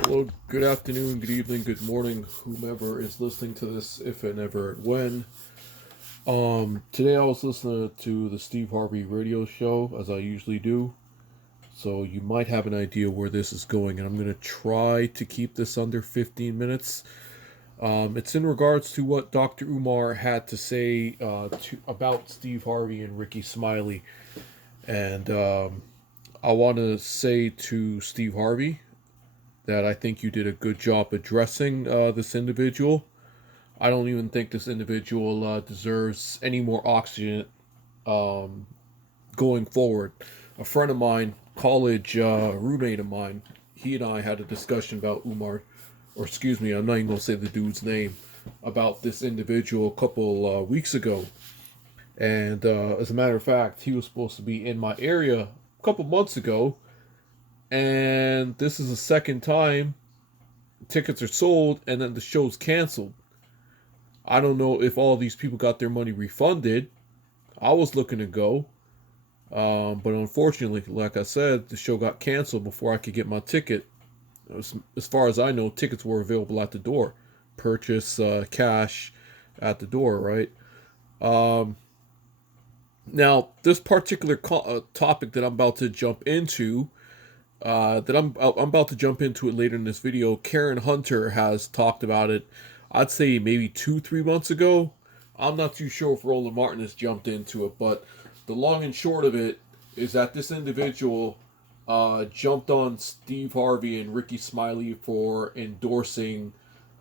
Hello, good afternoon, good evening, good morning, whomever is listening to this, if and ever and when. Today I was listening to the Steve Harvey radio show, as I usually do, so you might have an idea where this is going, and I'm going to try to keep this under 15 minutes. It's in regards to what Dr. Umar had to say about Steve Harvey and Ricky Smiley, and I want to say to Steve Harvey that I think you did a good job addressing this individual. I don't even think this individual deserves any more oxygen um, going forward. A friend of mine, college roommate of mine, he and I had a discussion about Umar, or excuse me, I'm not even going to say the dude's name, about this individual a couple weeks ago. And as a matter of fact, he was supposed to be in my area a couple months ago, and this is the second time tickets are sold and then the show's canceled. I don't know if all these people got their money refunded. I was looking to go, but unfortunately, like I said, the show got canceled before I could get my ticket. As far as I know, tickets were available at the door. Purchase cash at the door, right? Um, Now, this particular topic that I'm about to jump into, I'm about to jump into it later in this video. Karen Hunter has talked about it. I'd say maybe 2 3 months ago. I'm not too sure if Roland Martin has jumped into it, but the long and short of it is that this individual jumped on Steve Harvey and Ricky Smiley for endorsing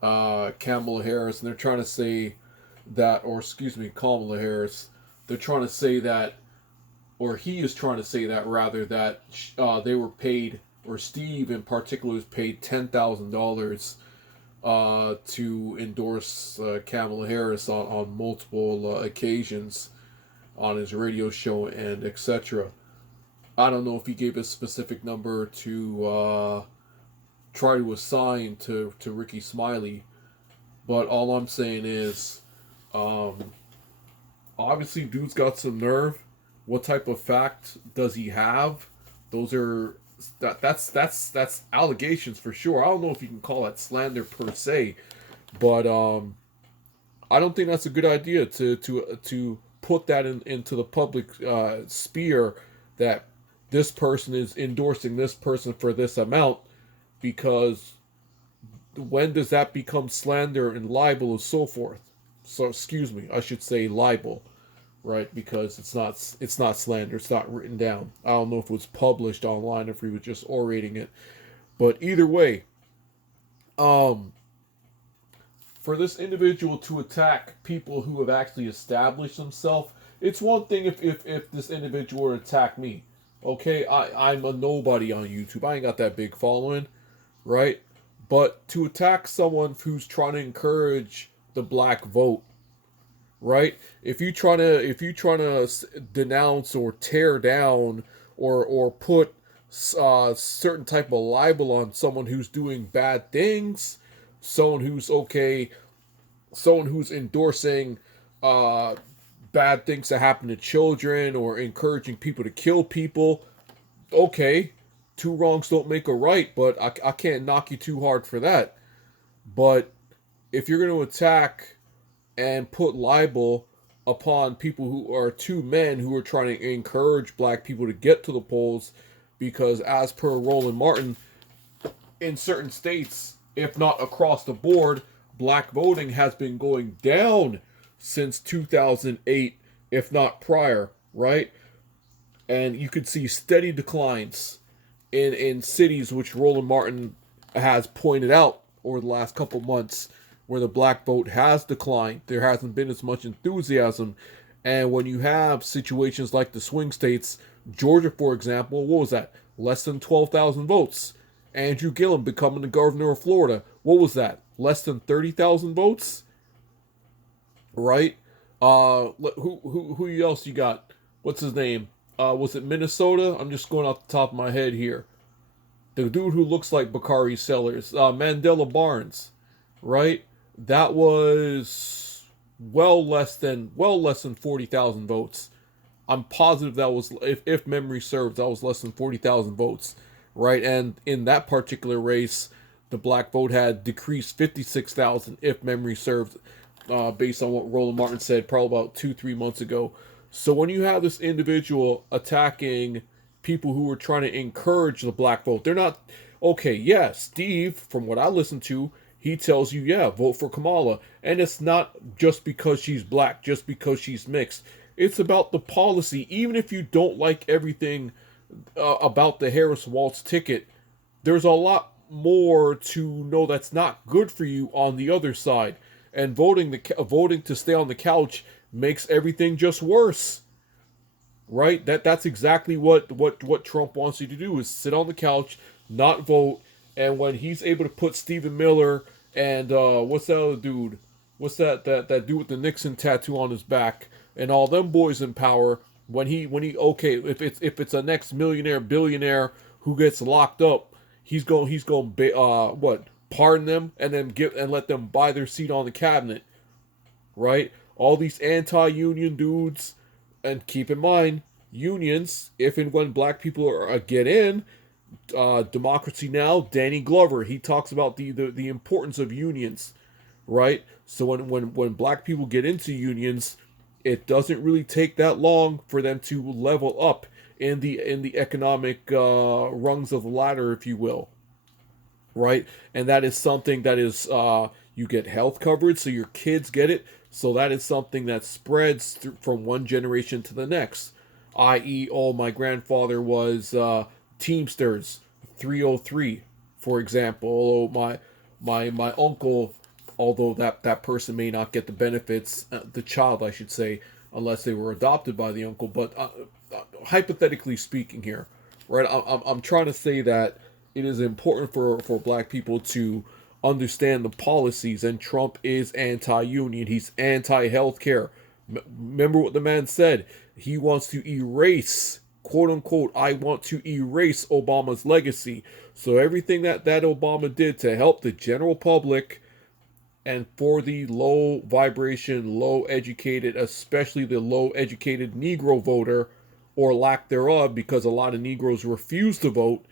Kamala Harris, and they're trying to say that, or excuse me, Kamala Harris. They're trying to say that, or he is trying to say that rather, that they were paid, or Steve in particular was paid $10,000 to endorse Kamala Harris on multiple occasions on his radio show and etc. I don't know if he gave a specific number to try to assign to Ricky Smiley, but all I'm saying is, um, obviously, dude's got some nerve. What type of fact does he have? Those are that's allegations for sure. I don't know if you can call that slander per se, but I don't think that's a good idea to put that into the public sphere that this person is endorsing this person for this amount, because when does that become slander and libel and so forth? So excuse me, I should say libel, right? Because it's not slander. It's not written down. I don't know if it was published online, if he was just orating it, but either way, um, for this individual to attack people who have actually established themselves, it's one thing if this individual were to attack me. Okay, I'm a nobody on YouTube. I ain't got that big following, right? But to attack someone who's trying to encourage the black vote, right? If you trying to denounce or tear down or put certain type of libel on someone who's doing bad things, someone who's okay, someone who's endorsing uh, bad things to happen to children or encouraging people to kill people, okay, two wrongs don't make a right, but I can't knock you too hard for that. But if you're going to attack and put libel upon people who are two men who are trying to encourage black people to get to the polls, because as per Roland Martin, in certain states, if not across the board, black voting has been going down since 2008, if not prior, right? And you could see steady declines in cities which Roland Martin has pointed out over the last couple months, where the black vote has declined. There hasn't been as much enthusiasm. And when you have situations like the swing states, Georgia, for example, what was that? Less than 12,000 votes. Andrew Gillum becoming the governor of Florida, what was that? Less than 30,000 votes, right? Who else you got? What's his name? Was it Minnesota? I'm just going off the top of my head here. The dude who looks like Bakari Sellers, Mandela Barnes, right? That was well less than 40,000 votes. I'm positive that was, if memory serves, that was less than 40,000 votes, right? And in that particular race, the black vote had decreased 56,000, if memory serves, based on what Roland Martin said probably about 2-3 months ago. So when you have this individual attacking people who are trying to encourage the black vote, they're not okay. Yeah, Steve, from what I listen to, he tells you, yeah, vote for Kamala, and it's not just because she's black, just because she's mixed. It's about the policy. Even if you don't like everything about the Harris Waltz ticket, there's a lot more to know that's not good for you on the other side. And voting to stay on the couch makes everything just worse, right? That's exactly what Trump wants you to do, is sit on the couch, not vote. And when he's able to put Stephen Miller and what's that other dude? What's that dude with the Nixon tattoo on his back and all them boys in power? When he okay, if it's a next millionaire billionaire who gets locked up, he's going what, pardon them and then give and let them buy their seat on the cabinet, right? All these anti-union dudes, and keep in mind, unions, if and when black people get in, Democracy Now, Danny Glover, he talks about the importance of unions, right? So when black people get into unions, it doesn't really take that long for them to level up in the economic rungs of the ladder, if you will, right? And that is something that is you get health coverage, so your kids get it. So that is something that spreads from one generation to the next. I.e., oh, my grandfather was Teamsters 303, for example. Oh, my uncle, although that person may not get the benefits, the child, I should say, unless they were adopted by the uncle. But hypothetically speaking here, right? I'm trying to say that it is important for black people to understand the policies, and Trump is anti-union. He's anti-healthcare. Remember what the man said? He wants to erase, quote unquote, I want to erase Obama's legacy. So everything that Obama did to help the general public and for the low vibration, low educated, especially the low educated Negro voter, or lack thereof, because a lot of Negroes refuse to vote,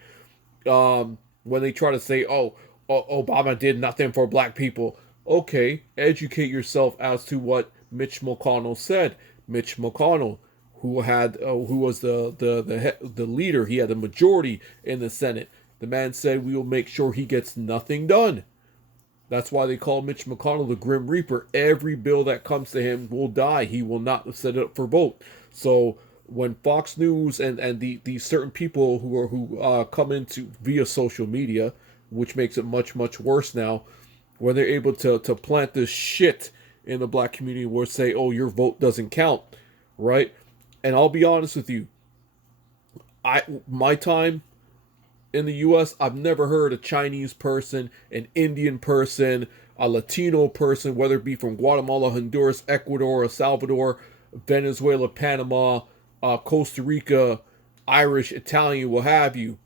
when they try to say, oh, Obama did nothing for black people. Okay, educate yourself as to what Mitch McConnell said. Mitch McConnell, who was the leader, he had the majority in the Senate. The man said, we will make sure he gets nothing done. That's why they call Mitch McConnell the Grim Reaper. Every bill that comes to him will die. He will not set it up for vote. So when Fox News and these certain people who come into via social media, which makes it much worse now, when they're able to plant this shit in the black community, where say, oh, your vote doesn't count, right? And I'll be honest with you, my time in the U.S., I've never heard a Chinese person, an Indian person, a Latino person, whether it be from Guatemala, Honduras, Ecuador, El Salvador, Venezuela, Panama, Costa Rica, Irish, Italian, what have you.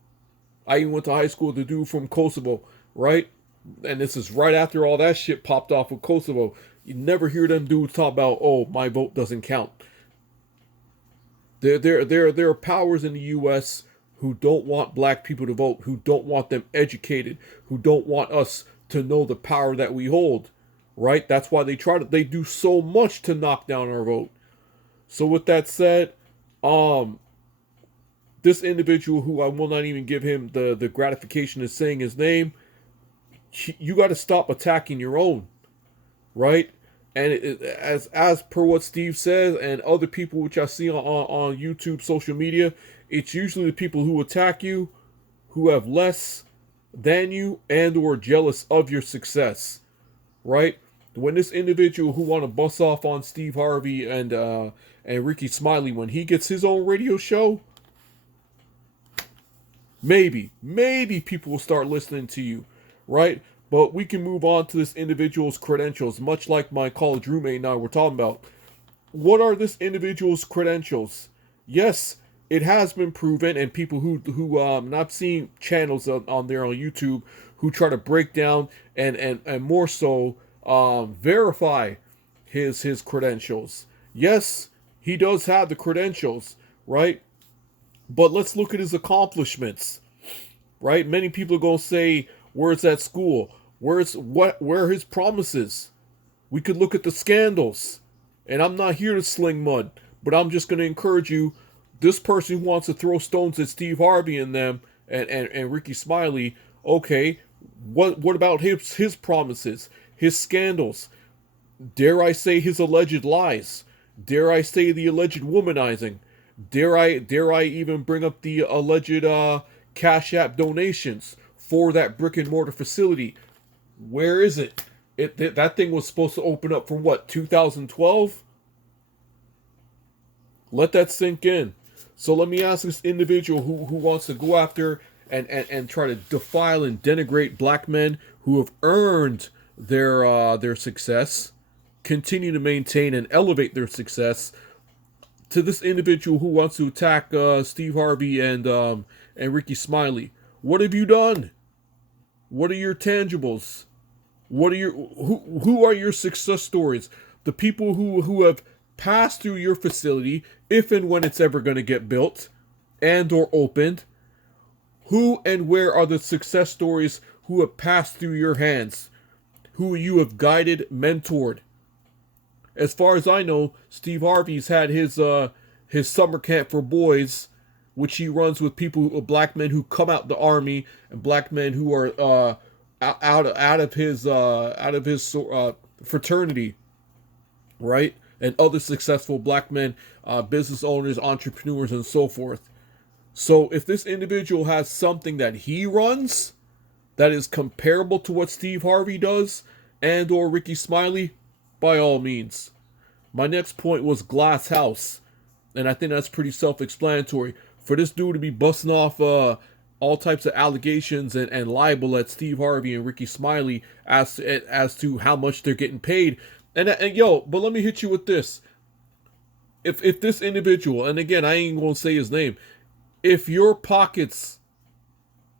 I even went to high school with a dude from Kosovo, right? And this is right after all that shit popped off with Kosovo. You never hear them dudes talk about, oh, my vote doesn't count. There are powers in the U.S. who don't want black people to vote, who don't want them educated, who don't want us to know the power that we hold, right? That's why they do so much to knock down our vote. So with that said, this individual, who I will not even give him the gratification of saying his name, you got to stop attacking your own, right? And as per what Steve says and other people which I see on YouTube, social media, it's usually the people who attack you who have less than you and or jealous of your success, right? When this individual who want to bust off on Steve Harvey and Ricky Smiley, when he gets his own radio show, maybe people will start listening to you, right? But we can move on to this individual's credentials, much like my college roommate and I were talking about. What are this individual's credentials? Yes, it has been proven, and people who I've seen channels on there on YouTube who try to break down and more so verify his credentials. Yes, he does have the credentials, right? But let's look at his accomplishments, right? Many people are going to say, Where's that school? Where are his promises? We could look at the scandals. And I'm not here to sling mud, but I'm just going to encourage you. This person who wants to throw stones at Steve Harvey and them and Ricky Smiley, okay, what about his promises, his scandals? Dare I say his alleged lies? Dare I say the alleged womanizing? Dare I even bring up the alleged Cash App donations for that brick and mortar facility? Where is it? That thing was supposed to open up for what, 2012? Let that sink in. So let me ask this individual who wants to go after and try to defile and denigrate black men who have earned their success, continue to maintain and elevate their success, to this individual who wants to attack Steve Harvey and Ricky Smiley. What have you done? What are your tangibles? What are your who are your success stories? The people who have passed through your facility, if and when it's ever going to get built and or opened. Who and where are the success stories who have passed through your hands, who you have guided, mentored? As far as I know, Steve Harvey's had his summer camp for boys, which he runs with black men who come out the army and black men who are out of his fraternity, right? And other successful black men, business owners, entrepreneurs, and so forth. So if this individual has something that he runs that is comparable to what Steve Harvey does and or Ricky Smiley, by all means. My next point was Glass House, and I think that's pretty self-explanatory. For this dude to be busting off all types of allegations and libel at Steve Harvey and Ricky Smiley as to how much they're getting paid. And but let me hit you with this. If this individual, and again, I ain't gonna say his name, if your pockets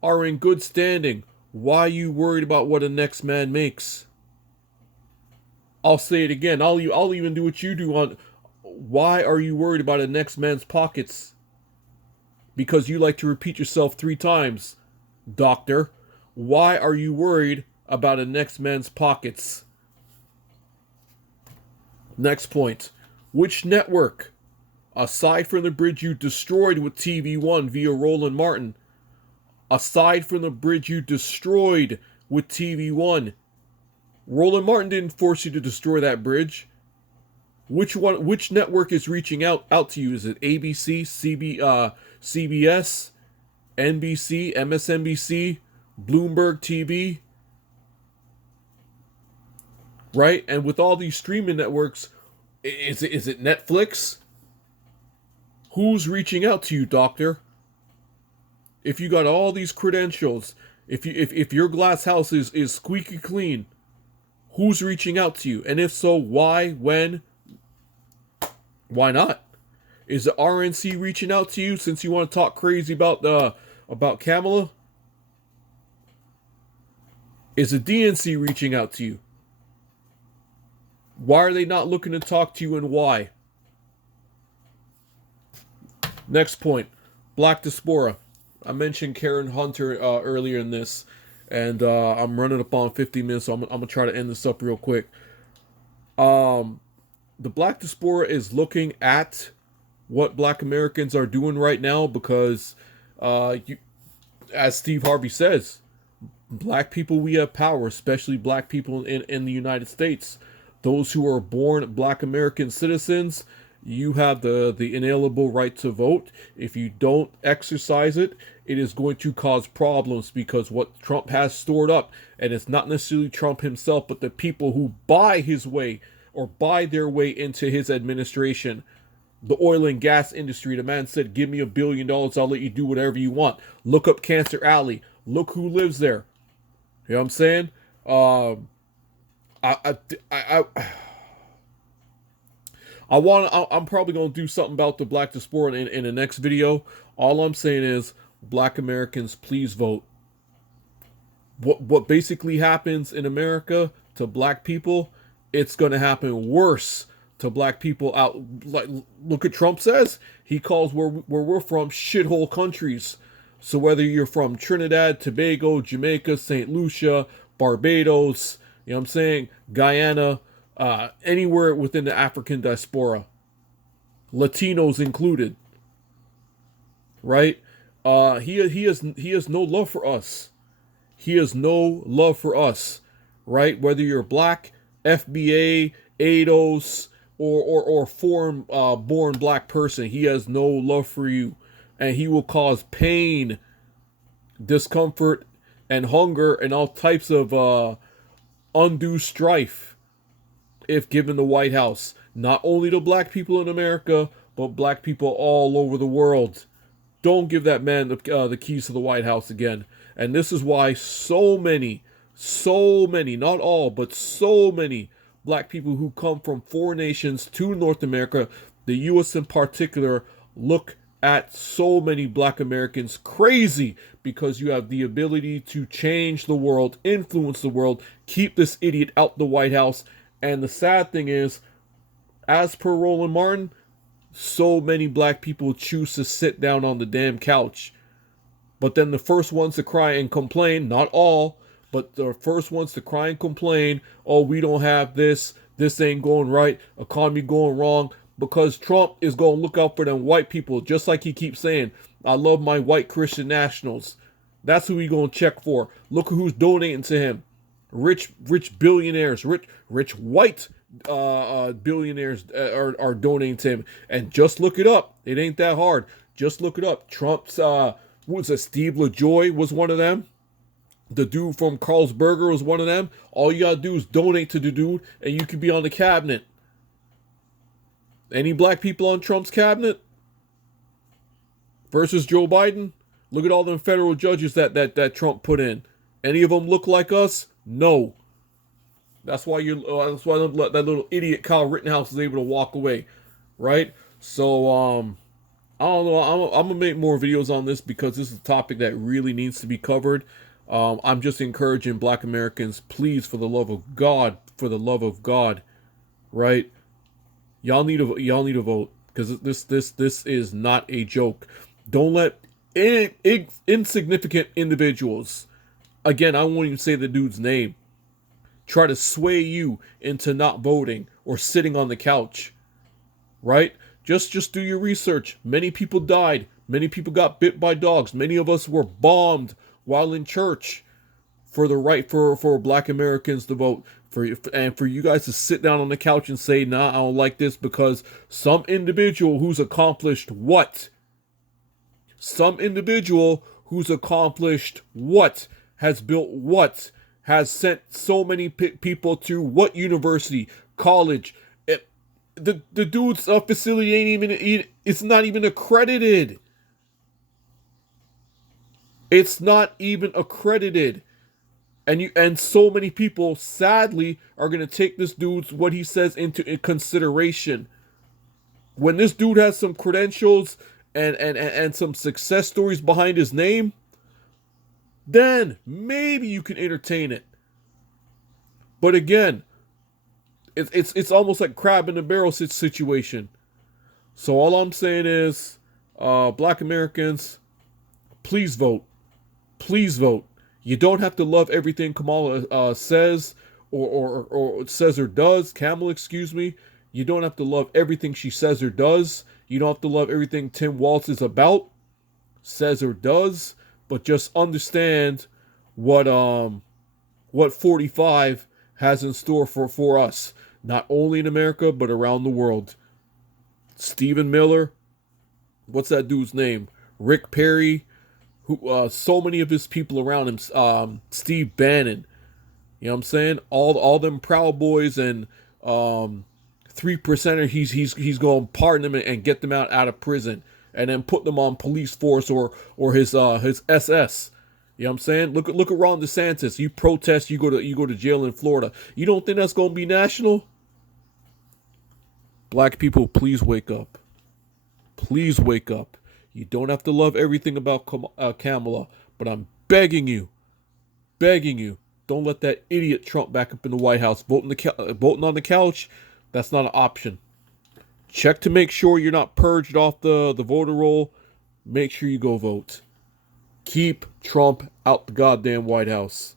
are in good standing, why are you worried about what the next man makes? I'll say it again. I'll even do what you do on. Why are you worried about the next man's pockets? Because you like to repeat yourself 3 times, doctor. Why are you worried about the next man's pockets? Next point. Which network, aside from the bridge you destroyed with TV1 via Roland Martin, aside from the bridge you destroyed with TV1, Roland Martin didn't force you to destroy that bridge. Which network is reaching out to you? Is it ABC, CBS, NBC, MSNBC, Bloomberg TV? Right? And with all these streaming networks, is it Netflix? Who's reaching out to you, doctor? If you got all these credentials, if your glass house is squeaky clean, who's reaching out to you? And if so, why, when, why not? Is the RNC reaching out to you since you want to talk crazy about Kamala? Is the DNC reaching out to you? Why are they not looking to talk to you, and why? Next point, Black Diaspora. I mentioned Karen Hunter earlier in this, and I'm running up on 50 minutes, so I'm going to try to end this up real quick. The Black Diaspora is looking at what Black Americans are doing right now because, as Steve Harvey says, Black people, we have power, especially Black people in the United States. Those who are born Black American citizens, you have the inalienable right to vote. If you don't exercise it, it is going to cause problems because what Trump has stored up, and it's not necessarily Trump himself, but the people who buy his way or buy their way into his administration. The oil and gas industry, the man said, give me $1 billion, I'll let you do whatever you want. Look up Cancer Alley. Look who lives there. You know what I'm saying? I'm probably going to do something about the Black Diaspora in the next video. All I'm saying is, Black Americans, please vote. What basically happens in America to Black people, it's going to happen worse to Black people out. Like, look what Trump says. He calls where we're from shithole countries. So whether you're from Trinidad, Tobago, Jamaica, St. Lucia, Barbados, you know what I'm saying, Guyana, anywhere within the African diaspora, Latinos included, right? He has no love for us. He has no love for us, right? Whether you're black, FBA, ADOS, or foreign born black person, he has no love for you, and he will cause pain, discomfort, and hunger, and all types of undue strife if given the White House. Not only to black people in America, but black people all over the world. Don't give that man the keys to the White House again. And this is why so many, not all, but so many black people who come from foreign nations to North America, the U.S. in particular, look at so many black Americans crazy, because you have the ability to change the world, influence the world, keep this idiot out the White House. And the sad thing is, as per Roland Martin, so many black people choose to sit down on the damn couch. But then the first ones to cry and complain, not all, but the first ones to cry and complain, oh, we don't have this ain't going right, economy going wrong, because Trump is going to look out for them white people, just like he keeps saying, I love my white Christian nationals. That's who he going to check for. Look who's donating to him. Rich billionaires, rich white billionaires are donating to him. And just look it up. It ain't that hard. Just look it up. Trump's, what's it, Steve LaJoy was one of them. The dude from Carlsberger was one of them. All you gotta do is donate to the dude, and you can be on the cabinet. Any black people on Trump's cabinet? Versus Joe Biden? Look at all them federal judges that Trump put in. Any of them look like us? No. That's why that little idiot Kyle Rittenhouse is able to walk away, right? So I don't know. I'm gonna make more videos on this because this is a topic that really needs to be covered. I'm just encouraging black Americans, please, for the love of God, right? Y'all need to vote, because this is not a joke. Don't let insignificant individuals, again, I won't even say the dude's name, try to sway you into not voting or sitting on the couch, right? Just do your research. Many people died. Many people got bit by dogs. Many of us were bombed while in church for the right for black Americans to vote. For you guys to sit down on the couch and say, nah, I don't like this because some individual who's accomplished what? Some individual who's accomplished what? Has built what? Has sent so many people to what university, college? The dude's facility ain't even, it's not even accredited. It's not even accredited. And so many people, sadly, are going to take this dude's, what he says, into consideration. When this dude has some credentials and some success stories behind his name, then maybe you can entertain it. But again, it's almost like crab in the barrel situation. So all I'm saying is, black Americans, please vote. Please vote. You don't have to love everything Kamala says or says or does. Kamala, excuse me. You don't have to love everything she says or does. You don't have to love everything Tim Walz is about, says or does. But just understand what 45 has in store for us, not only in America but around the world. Stephen Miller, what's that dude's name? Rick Perry, who so many of his people around him, Steve Bannon, you know what I'm saying? All them Proud Boys and 3%er, he's going to pardon them and get them out of prison, and then put them on police force or his SS. You know what I'm saying? Look at Ron DeSantis. You protest, you go to jail in Florida. You don't think that's going to be national? Black people, please wake up. Please wake up. You don't have to love everything about Kamala, but I'm begging you, don't let that idiot Trump back up in the White House. Voting on the couch, that's not an option. Check to make sure you're not purged off the voter roll. Make sure you go vote. Keep Trump out the goddamn White House.